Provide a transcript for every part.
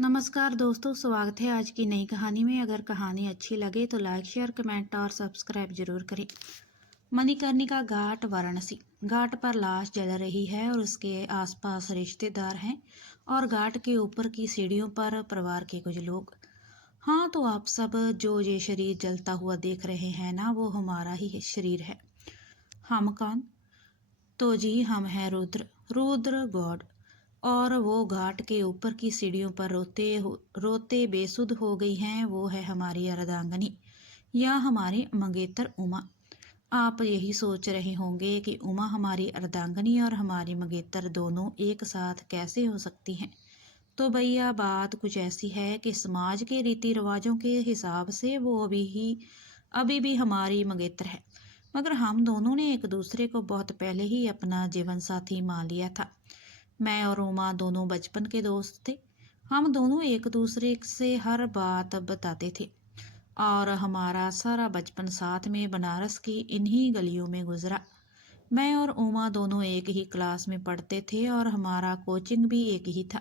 नमस्कार दोस्तों, स्वागत है आज की नई कहानी में। अगर कहानी अच्छी लगे तो लाइक शेयर कमेंट और सब्सक्राइब जरूर करें। मणिकर्णिका घाट, वाराणसी। घाट पर लाश जल रही है और उसके आसपास रिश्तेदार हैं और घाट के ऊपर की सीढ़ियों पर परिवार के कुछ लोग। हाँ, तो आप सब जो ये शरीर जलता हुआ देख रहे हैं ना, वो हमारा ही शरीर है। हम कौन? तो जी, हम हैं रुद्र गॉड। और वो घाट के ऊपर की सीढ़ियों पर रोते बेसुध हो गई हैं। वो है हमारी अर्धांगनी या हमारी मंगेतर उमा। आप यही सोच रहे होंगे कि उमा हमारी अर्धांगनी और हमारी मंगेतर दोनों एक साथ कैसे हो सकती हैं। तो भैया, बात कुछ ऐसी है कि समाज के रीति रिवाजों के हिसाब से वो अभी भी हमारी मंगेतर है, मगर हम दोनों ने एक दूसरे को बहुत पहले ही अपना जीवन साथी मान लिया था। मैं और उमा दोनों बचपन के दोस्त थे। हम दोनों एक दूसरे से हर बात बताते थे और हमारा सारा बचपन साथ में बनारस की इन्हीं गलियों में गुजरा। मैं और उमा दोनों एक ही क्लास में पढ़ते थे और हमारा कोचिंग भी एक ही था।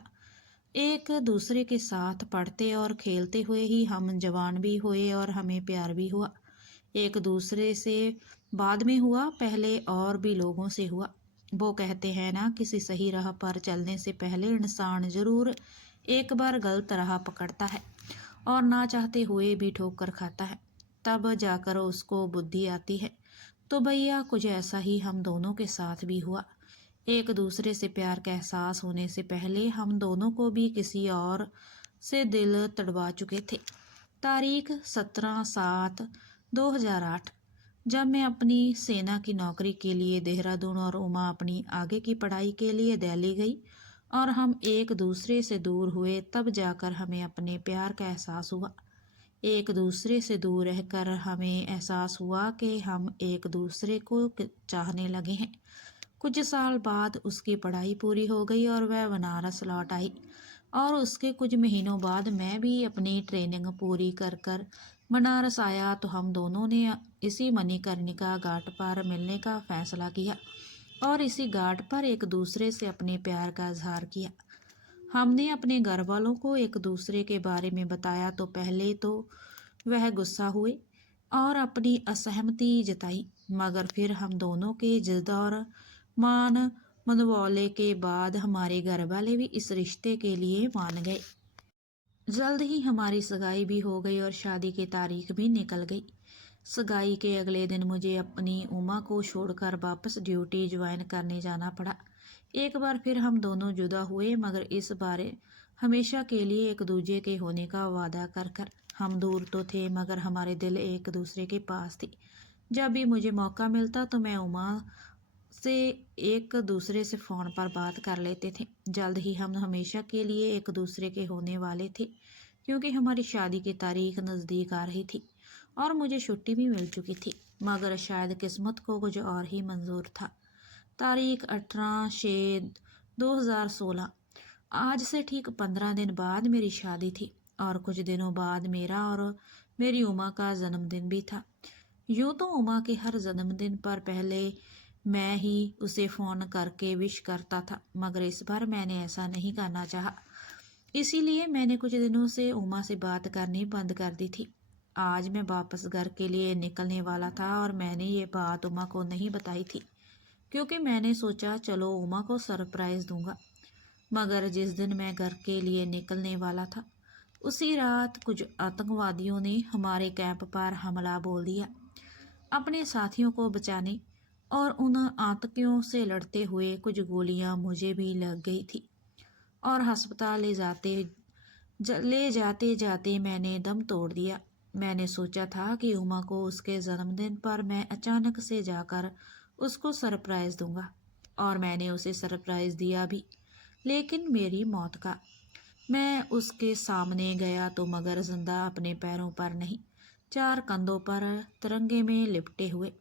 एक दूसरे के साथ पढ़ते और खेलते हुए ही हम जवान भी हुए और हमें प्यार भी हुआ। एक दूसरे से बाद में हुआ, पहले और भी लोगों से हुआ। वो कहते हैं ना, किसी सही राह पर चलने से पहले इंसान जरूर एक बार गलत राह पकड़ता है और ना चाहते हुए भी ठोकर खाता है, तब जाकर उसको बुद्धि आती है। तो भैया, कुछ ऐसा ही हम दोनों के साथ भी हुआ। एक दूसरे से प्यार का एहसास होने से पहले हम दोनों को भी किसी और से दिल तड़वा चुके थे। तारीख 17/7/2008। जब मैं अपनी सेना की नौकरी के लिए देहरादून और उमा अपनी आगे की पढ़ाई के लिए दिल्ली गई और हम एक दूसरे से दूर हुए, तब जाकर हमें अपने प्यार का एहसास हुआ। एक दूसरे से दूर रहकर हमें एहसास हुआ कि हम एक दूसरे को चाहने लगे हैं। कुछ साल बाद उसकी पढ़ाई पूरी हो गई और वह बनारस लौट आई और उसके कुछ महीनों बाद मैं भी अपनी ट्रेनिंग पूरी कर कर बनारस आया। तो हम दोनों ने इसी मणिकर्णिका घाट पर मिलने का फैसला किया और इसी घाट पर एक दूसरे से अपने प्यार का इजहार किया। हमने अपने घर वालों को एक दूसरे के बारे में बताया तो पहले तो वह गुस्सा हुए और अपनी असहमति जताई, मगर फिर हम दोनों के जिद और मान मनवाले के बाद हमारे घर वाले भी इस रिश्ते के लिए मान गए। जल्द ही हमारी सगाई भी हो गई और शादी की तारीख भी निकल गई। सगाई के अगले दिन मुझे अपनी उमा को छोड़कर वापस ड्यूटी ज्वाइन करने जाना पड़ा। एक बार फिर हम दोनों जुदा हुए, मगर इस बार हमेशा के लिए एक दूसरे के होने का वादा कर कर। हम दूर तो थे, मगर हमारे दिल एक दूसरे के पास थे। जब भी मुझे मौका मिलता तो मैं उमा से एक दूसरे से फ़ोन पर बात कर लेते थे। जल्द ही हम हमेशा के लिए एक दूसरे के होने वाले थे, क्योंकि हमारी शादी की तारीख नज़दीक आ रही थी और मुझे छुट्टी भी मिल चुकी थी, मगर शायद किस्मत को कुछ और ही मंजूर था। तारीख 18/6/2016। आज से ठीक 15 दिन बाद मेरी शादी थी और कुछ दिनों बाद मेरा और मेरी उमा का जन्मदिन भी था। यूँ तो उमा के हर जन्मदिन पर पहले मैं ही उसे फ़ोन करके विश करता था, मगर इस बार मैंने ऐसा नहीं करना चाहा। इसीलिए मैंने कुछ दिनों से उमा से बात करनी बंद कर दी थी। आज मैं वापस घर के लिए निकलने वाला था और मैंने ये बात उमा को नहीं बताई थी, क्योंकि मैंने सोचा चलो उमा को सरप्राइज़ दूंगा। मगर जिस दिन मैं घर के लिए निकलने वाला था, उसी रात कुछ आतंकवादियों ने हमारे कैंप पर हमला बोल दिया। अपने साथियों को बचाने और उन आतंकियों से लड़ते हुए कुछ गोलियां मुझे भी लग गई थी और अस्पताल ले जाते जाते मैंने दम तोड़ दिया। मैंने सोचा था कि उमा को उसके जन्मदिन पर मैं अचानक से जाकर उसको सरप्राइज़ दूंगा, और मैंने उसे सरप्राइज़ दिया भी, लेकिन मेरी मौत का। मैं उसके सामने गया तो मगर जिंदा, अपने पैरों पर नहीं, 4 कंधों पर तिरंगे में लिपटे हुए।